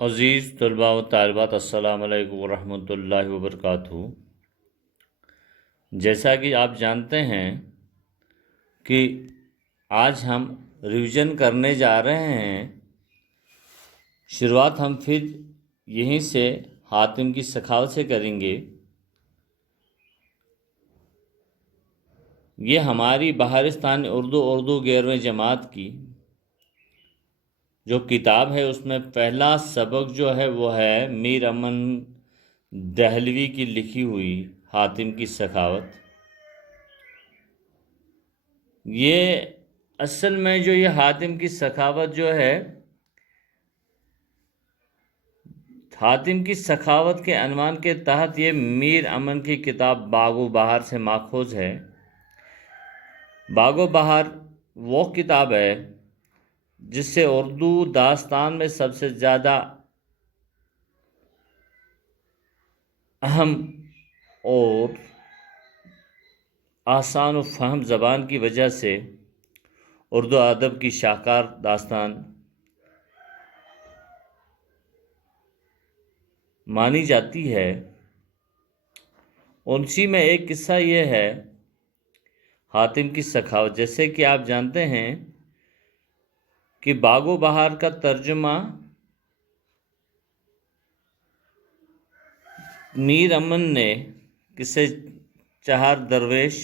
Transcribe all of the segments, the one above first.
عزیز طلباء و طالبات، السلام علیکم ورحمۃ اللہ وبرکاتہ۔ جیسا کہ آپ جانتے ہیں کہ آج ہم ریویژن کرنے جا رہے ہیں۔ شروعات ہم پھر یہیں سے حاتم کی سخاوت سے کریں گے۔ یہ ہماری بہارستان اردو 11ویں جماعت کی جو کتاب ہے، اس میں پہلا سبق جو ہے وہ ہے میر امن دہلوی کی لکھی ہوئی حاتم کی سخاوت۔ یہ اصل میں جو یہ حاتم کی سخاوت جو ہے، حاتم کی سخاوت کے عنوان کے تحت یہ میر امن کی کتاب باغ و بہار سے ماخوذ ہے۔ باغ و بہار وہ کتاب ہے جس سے اردو داستان میں سب سے زیادہ اہم اور آسان و فہم زبان کی وجہ سے اردو ادب کی شاہکار داستان مانی جاتی ہے۔ اسی میں ایک قصہ یہ ہے حاتم کی سخاوت۔ جیسے کہ آپ جانتے ہیں کہ باغ و بہار کا ترجمہ میر امن نے قصے چہار درویش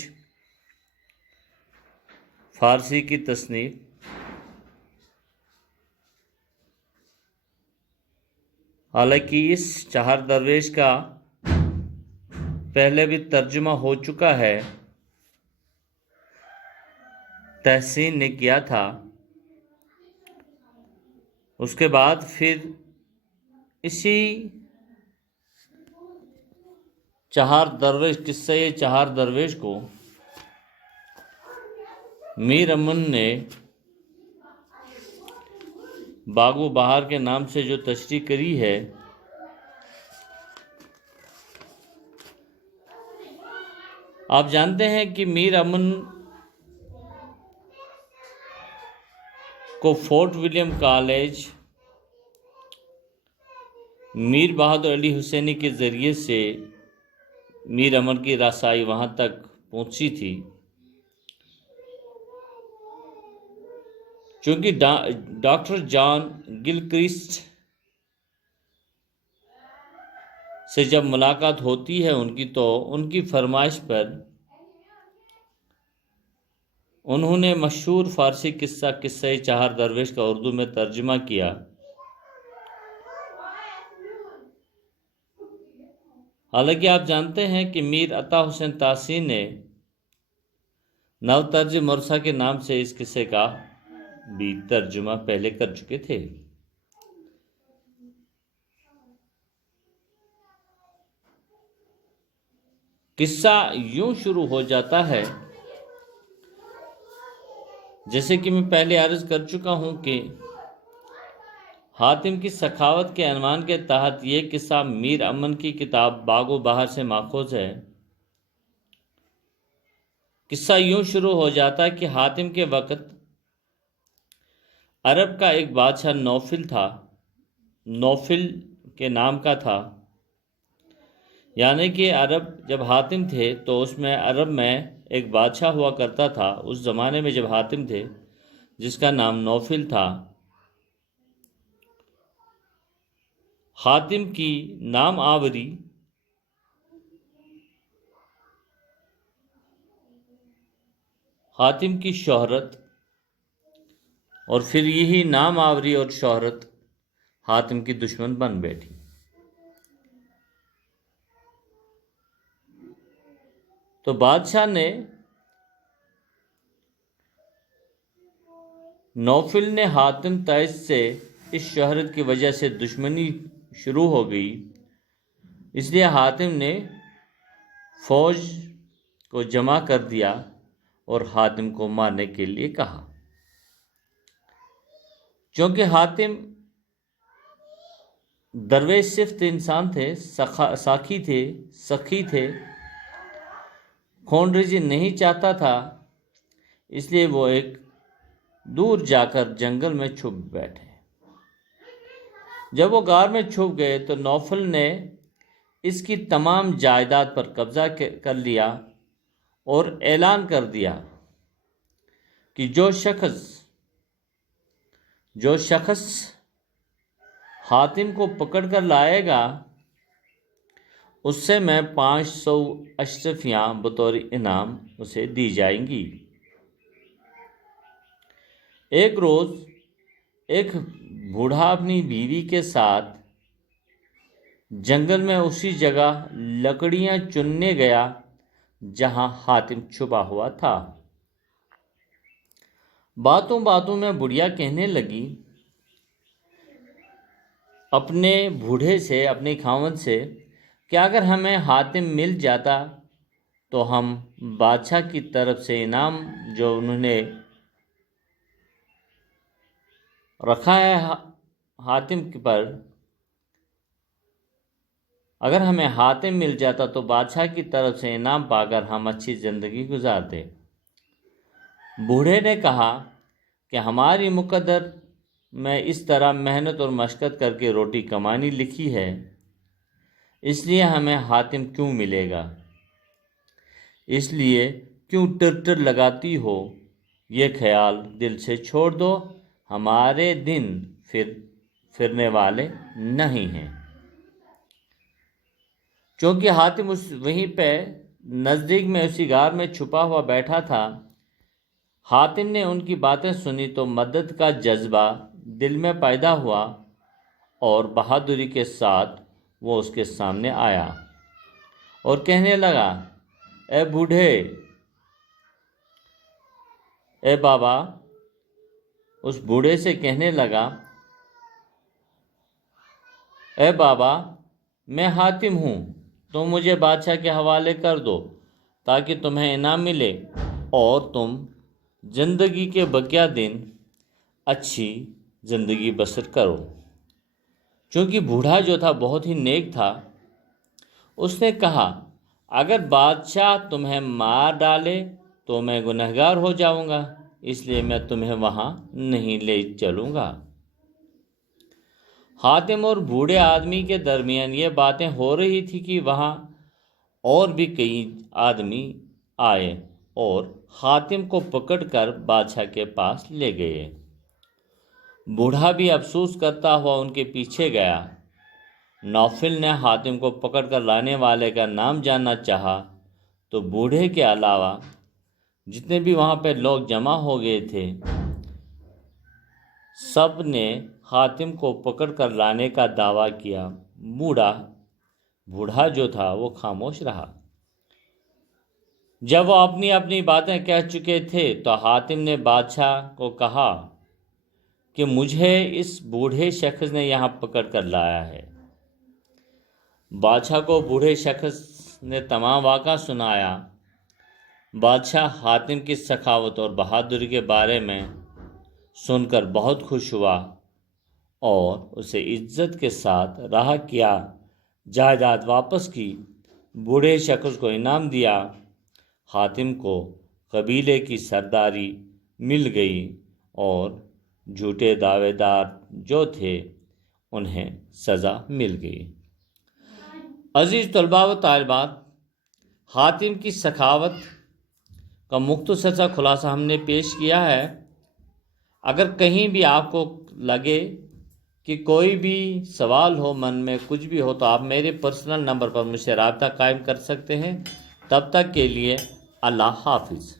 فارسی کی تصنیف، حالانکہ اس چہار درویش کا پہلے بھی ترجمہ ہو چکا ہے، تحسین نے کیا تھا۔ اس کے بعد پھر اسی چہار درویش کو میر امن نے باغ و بہار کے نام سے جو تشریح کری ہے، آپ جانتے ہیں کہ میر امن کو فورٹ ولیم کالج میر بہادر علی حسینی کے ذریعے سے میر امن کی رسائی وہاں تک پہنچی تھی۔ چونکہ ڈاکٹر جان گلکرسٹ سے جب ملاقات ہوتی ہے ان کی، تو ان کی فرمائش پر انہوں نے مشہور فارسی قصہ چہار درویش کا اردو میں ترجمہ کیا۔ حالانکہ آپ جانتے ہیں کہ میر عطا حسین تحسین نے نوترج مرثا کے نام سے اس قصے کا بھی ترجمہ پہلے کر چکے تھے۔ قصہ یوں شروع ہو جاتا ہے، جیسے کہ میں پہلے عرض کر چکا ہوں کہ حاتم کی سخاوت کے عنوان کے تحت یہ قصہ میر امن کی کتاب باغ و بہار سے ماخوذ ہے۔ قصہ یوں شروع ہو جاتا ہے کہ حاتم کے وقت عرب کا ایک بادشاہ نوفل تھا، نوفل کے نام کا تھا۔ یعنی کہ عرب جب حاتم تھے تو اس میں عرب میں ایک بادشاہ ہوا کرتا تھا اس زمانے میں جب حاتم تھے، جس کا نام نوفل تھا۔ حاتم کی نام آوری حاتم کی شہرت اور پھر یہی نام آوری اور شہرت حاتم کی دشمن بن بیٹھی۔ تو بادشاہ نے نوفل نے حاتم تائش سے اس شہرت کی وجہ سے دشمنی شروع ہو گئی، اس لیے حاتم نے فوج کو جمع کر دیا اور حاتم کو مارنے کے لیے کہا۔ چونکہ حاتم درویش صفت انسان تھے، سخی تھے، خون ریزی نہیں چاہتا تھا، اس لیے وہ ایک دور جا کر جنگل میں چھپ بیٹھے۔ جب وہ غار میں چھپ گئے تو نوفل نے اس کی تمام جائیداد پر قبضہ کر لیا اور اعلان کر دیا کہ جو شخص حاتم کو پکڑ کر لائے گا اس سے میں 500 اشرفیاں بطور انعام اسے دی جائیں گی۔ ایک روز ایک بوڑھا اپنی بیوی کے ساتھ جنگل میں اسی جگہ لکڑیاں چننے گیا جہاں حاتم چھپا ہوا تھا۔ باتوں باتوں میں بڑھیا کہنے لگی اپنے بوڑھے سے، اپنے خاوند سے، کہ اگر ہمیں حاتم مل جاتا تو ہم بادشاہ کی طرف سے انعام جو انہوں نے رکھا ہے حاتم پر، اگر ہمیں حاتم مل جاتا تو بادشاہ کی طرف سے انعام پا کر ہم اچھی زندگی گزارتے۔ بوڑھے نے کہا کہ ہماری مقدر میں اس طرح محنت اور مشقت کر کے روٹی کمانی لکھی ہے، اس لیے ہمیں حاتم کیوں ملے گا؟ اس لیے کیوں ٹر لگاتی ہو؟ یہ خیال دل سے چھوڑ دو، ہمارے دن پھرنے والے نہیں ہیں۔ چونکہ حاتم وہیں پہ نزدیک میں اسی غار میں چھپا ہوا بیٹھا تھا، حاتم نے ان کی باتیں سنی تو مدد کا جذبہ دل میں پیدا ہوا اور بہادری کے ساتھ وہ اس کے سامنے آیا اور کہنے لگا، اے بوڑھے، اے بابا، اس بوڑھے سے کہنے لگا، اے بابا، میں حاتم ہوں، تم مجھے بادشاہ کے حوالے کر دو تاکہ تمہیں انعام ملے اور تم زندگی کے بقیہ دن اچھی زندگی بسر کرو۔ چونکہ بوڑھا جو تھا بہت ہی نیک تھا، اس نے کہا، اگر بادشاہ تمہیں مار ڈالے تو میں گنہگار ہو جاؤں گا، اس لیے میں تمہیں وہاں نہیں لے چلوں گا۔ حاتم اور بوڑھے آدمی کے درمیان یہ باتیں ہو رہی تھی کہ وہاں اور بھی کئی آدمی آئے اور حاتم کو پکڑ کر بادشاہ کے پاس لے گئے۔ بوڑھا بھی افسوس کرتا ہوا ان کے پیچھے گیا۔ نوفل نے حاتم کو پکڑ کر لانے والے کا نام جاننا چاہا تو بوڑھے کے علاوہ جتنے بھی وہاں پہ لوگ جمع ہو گئے تھے، سب نے حاتم کو پکڑ کر لانے کا دعویٰ کیا۔ بوڑھا جو تھا وہ خاموش رہا۔ جب وہ اپنی اپنی باتیں کہہ چکے تھے تو حاتم نے بادشاہ کو کہا کہ مجھے اس بوڑھے شخص نے یہاں پکڑ کر لایا ہے۔ بادشاہ کو بوڑھے شخص نے تمام واقعہ سنایا۔ بادشاہ حاتم کی سخاوت اور بہادری کے بارے میں سن کر بہت خوش ہوا اور اسے عزت کے ساتھ رہا کیا، جائیداد واپس کی، بوڑھے شخص کو انعام دیا۔ حاتم کو قبیلے کی سرداری مل گئی اور جھوٹے دعوے دار جو تھے انہیں سزا مل گئی۔ عزیز طلباء و طالبات، حاتم کی سخاوت کا مختصر سا خلاصہ ہم نے پیش کیا ہے۔ اگر کہیں بھی آپ کو لگے کہ کوئی بھی سوال ہو، من میں کچھ بھی ہو، تو آپ میرے پرسنل نمبر پر مجھ سے رابطہ قائم کر سکتے ہیں۔ تب تک کے لیے اللہ حافظ۔